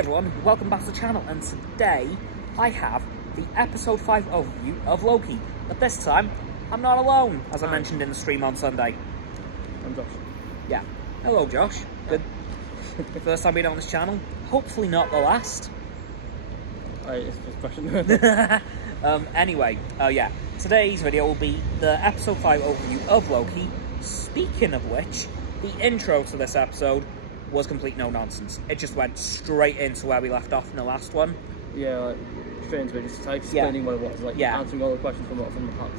everyone, welcome back to the channel, and today I have the episode 5 overview of Loki. But this time, I'm not alone, as I mentioned in the stream on Sunday. I'm Josh. Yeah. Hello Josh. Good. First time being on this channel. Hopefully not the last. It's just a question. Anyway, yeah. Today's video will be the episode 5 overview of Loki. Speaking of which, the intro to this episode was complete no-nonsense. It just went straight into where we left off in the last one. Yeah, like, straight into it, just explaining what it was, like answering all the questions from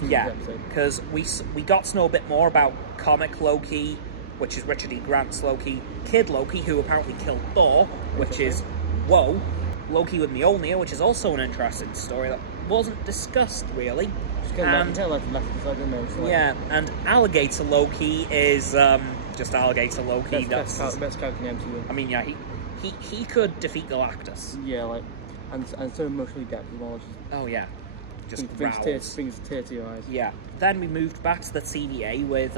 the episode. Because we got to know a bit more about comic Loki, which is Richard E. Grant's Loki, Kid Loki, who apparently killed Thor, which is, whoa, Loki with Mjolnir, which is also an interesting story that wasn't discussed, really. And Alligator Loki is just Alligator Loki. Best character in the MCU. I mean, yeah, he could defeat Galactus. Yeah, like, and so emotionally depth as well. Oh yeah, just brings tears to your eyes. Yeah. Then we moved back to the TVA with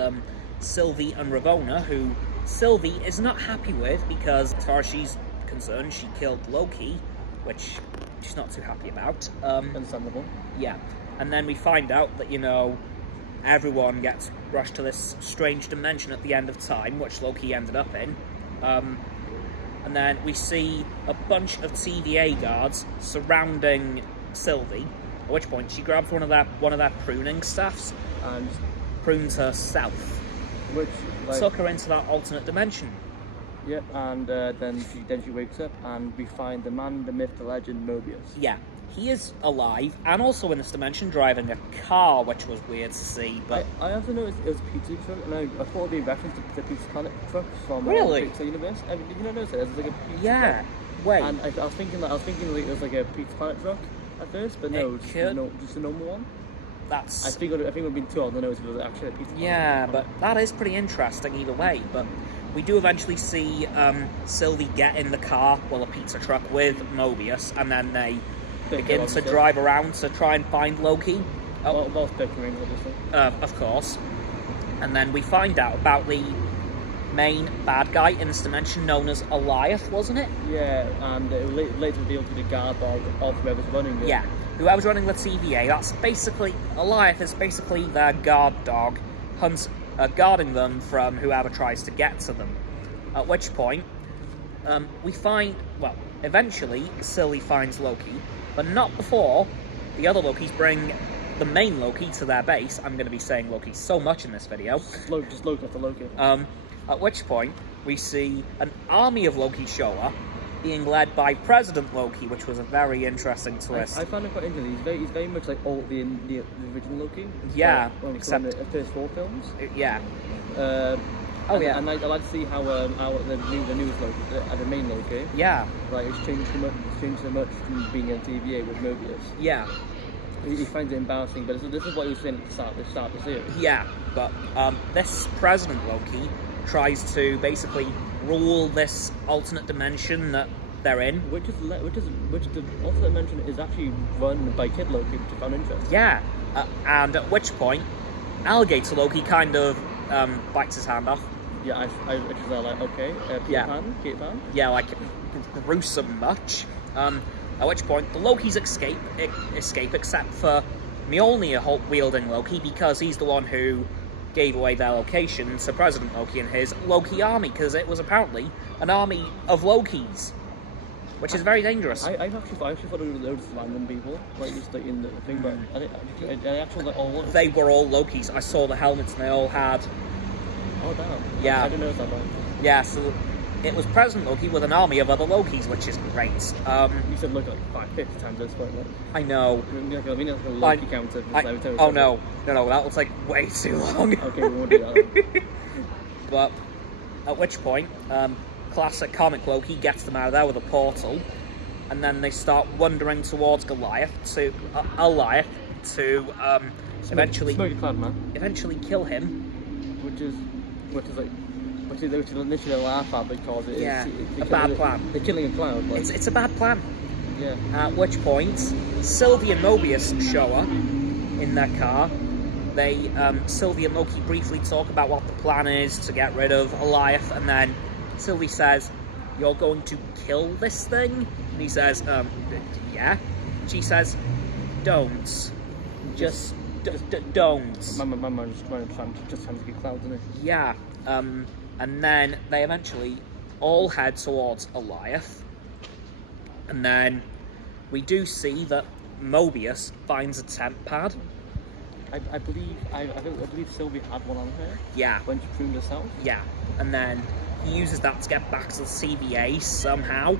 Sylvie and Ravonna, who Sylvie is not happy with because, as far as she's concerned, she killed Loki, which she's not too happy about. Understandable. Yeah. And then we find out that, you know, everyone gets rushed to this strange dimension at the end of time, which Loki ended up in. And then we see a bunch of TVA guards surrounding Sylvie, at which point she grabs one of their pruning staffs and prunes herself, which took her into that alternate dimension. Yep, and then she wakes up and we find the man, the myth, the legend, Mobius. Yeah. He is alive, and also in this dimension driving a car, which was weird to see, but... I also noticed it was a pizza truck, and I thought it'd be a reference to the Pizza Planet truck from really? Pizza Universe. Did you not notice it? It was like a pizza truck. Wait. And I was thinking like it was like a Pizza Planet truck at first, but no, just a normal one. That's... I think it would have been too odd to notice if it was actually a Pizza Planet. Yeah, but that is pretty interesting either way, but... We do eventually see Sylvie get in the car, a pizza truck, with Mobius, and then they begin to drive around to try and find Loki. Bickering, obviously. Of course. And then we find out about the main bad guy in this dimension, known as Goliath, wasn't it? Yeah, and it later revealed to be the guard dog of whoever's running it. Yeah, whoever's running the TVA, that's basically, Goliath is basically their guard dog, guarding them from whoever tries to get to them. At which point, we find, eventually, Sylvie finds Loki, but not before the other Lokis bring the main Loki to their base. I'm going to be saying Loki so much in this video. Just Loki after Loki. At which point, we see an army of Loki show up, being led by President Loki, which was a very interesting twist. I found it quite interesting. He's very much like all the original Loki. Yeah, except the first 4 films. Yeah. Yeah, and I like to see how the newest Loki, the main Loki. Yeah. Like it's changed so much from being on TVA with Mobius. Yeah. He finds it embarrassing, but this is what he was saying at the start of the series. Yeah, but this President Loki tries to basically rule this alternate dimension that they're in. Which the alternate dimension is actually run by Kid Loki, which I found interesting. Yeah, and at which point, Alligator Loki kind of bites his hand off. Yeah, I was like, okay, Peter Pan? Yeah, like, gruesome much. At which point, the Lokis escape except for Mjolnir wielding Loki, because he's the one who gave away their location to President Loki and his Loki army, because it was apparently an army of Lokis, which is very dangerous. I actually thought it was loads of random people, like just like in the thing, but I actually like all. They were all Lokis. I saw the helmets, and they all had. Oh damn! Yeah, I didn't know that. Yeah, so it was President Loki with an army of other Lokis, which is great. You said Loki like 50 times at this point. Like. I know. We need like a Loki counter. Oh no, that was like way too long. Okay, we won't do that. But at which point, classic comic Loki gets them out of there with a portal, and then they start wandering towards Goliath to eventually kill him. Which is literally a laugh at, because it is a bad plan. They're killing a clown. Like. It's a bad plan. Yeah. At which point, Sylvie and Mobius show up in their car. Sylvie and Loki briefly talk about what the plan is to get rid of Goliath, and then Sylvie says, you're going to kill this thing? And he says, yeah. She says, don't. Just don't. My man just trying to get clouds, isn't it? Yeah. And then they eventually all head towards Goliath. And then we do see that Mobius finds a temp pad. I believe Sylvie had one on her. Yeah. When she pruned herself. Yeah. And then he uses that to get back to the CVA somehow.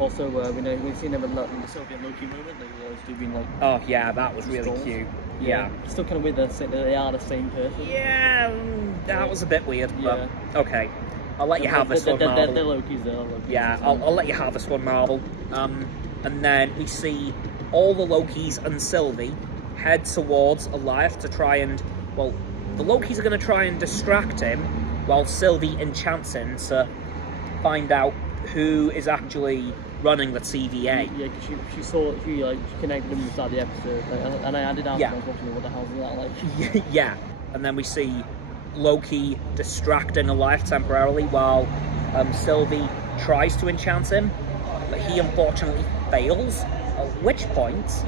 Also, we've seen them in the Sylvie and Loki moment. They doing like. Oh yeah, that was really stalls. cute. Yeah. Still kind of weird that they are the same person. Yeah, that was a bit weird. Yeah. But okay, I'll let you have this one, Marvel. They're Loki's. They're Loki's. Yeah, I'll let you have this one, Marvel. And then we see all the Lokis and Sylvie head towards Goliath to try and, well, the Lokis are going to try and distract him, while Sylvie enchants him to find out who is actually running the TVA. Yeah, because she connected them at the episode, and I added out. Yeah. I was watching, what the hell is that like? Yeah, and then we see Loki distracting Goliath temporarily while Sylvie tries to enchant him, but he unfortunately fails, at which point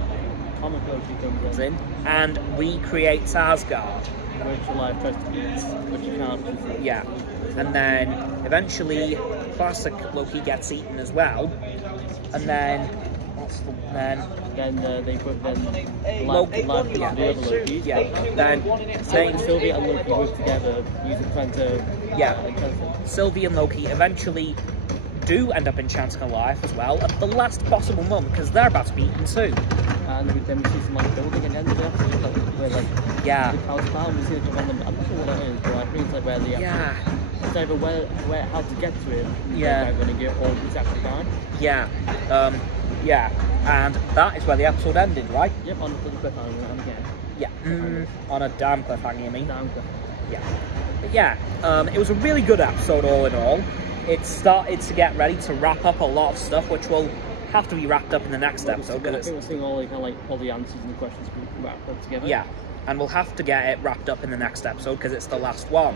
Comic Loki comes in, and we create Asgard. which Goliath tries to eat, which he can't. Yeah, and then eventually classic Loki gets eaten as well, and then Then they put Loki, Goliath yeah, the other Loki. yeah, then Sylvie and Loki work together, trying to enchant him. Sylvie and Loki eventually do end up enchanting Goliath as well at the last possible moment because they're about to be eaten too. And then we see some building at the end of the episode, where Yeah. the house power, we see it on them. I'm not sure what that is, but I think it's like where the Yeah. it's either where how to get to it. Yeah. They're going to get all exactly down. Yeah. Yeah. And that is where the episode ended, right? Yep, on the cliffhanger and again. Yeah. On a damn cliffhanger, you mean? Down Yeah. But yeah, it was a really good episode all in all. It started to get ready to wrap up a lot of stuff, which will have to be wrapped up in the next episode. I think we're seeing all the answers and the questions wrapped up together. Yeah, and we'll have to get it wrapped up in the next episode because it's the last one.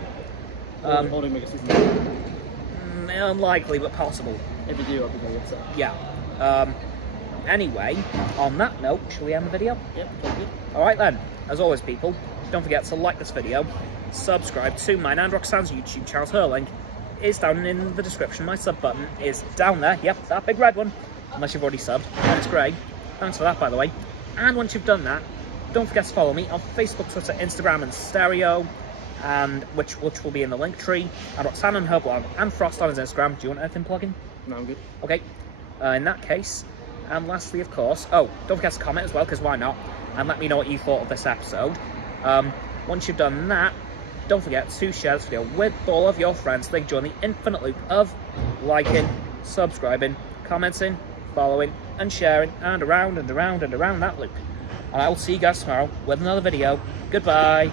Or do we make a season 2? Unlikely, but possible. If we do, I'll be very upset. Yeah. Anyway, on that note, shall we end the video? Yep, thank you. Alright then, as always people, don't forget to like this video, subscribe to mine and Roxanne's YouTube channel. Her link is down in the description. My sub button is down there. Yep, that big red one. Unless you've already subbed, then it's grey. Thanks for that, by the way. And once you've done that, don't forget to follow me on Facebook, Twitter, Instagram, and Stereo, and which will be in the link tree. And Roxanne on her blog, and Frost on his Instagram. Do you want anything plugging? No, I'm good. Okay. In that case, and lastly, of course, don't forget to comment as well, because why not? And let me know what you thought of this episode. Once you've done that, don't forget to share this video with all of your friends so they can join the infinite loop of liking, subscribing, commenting, following, and sharing, and around and around and around that loop. And I will see you guys tomorrow with another video. Goodbye.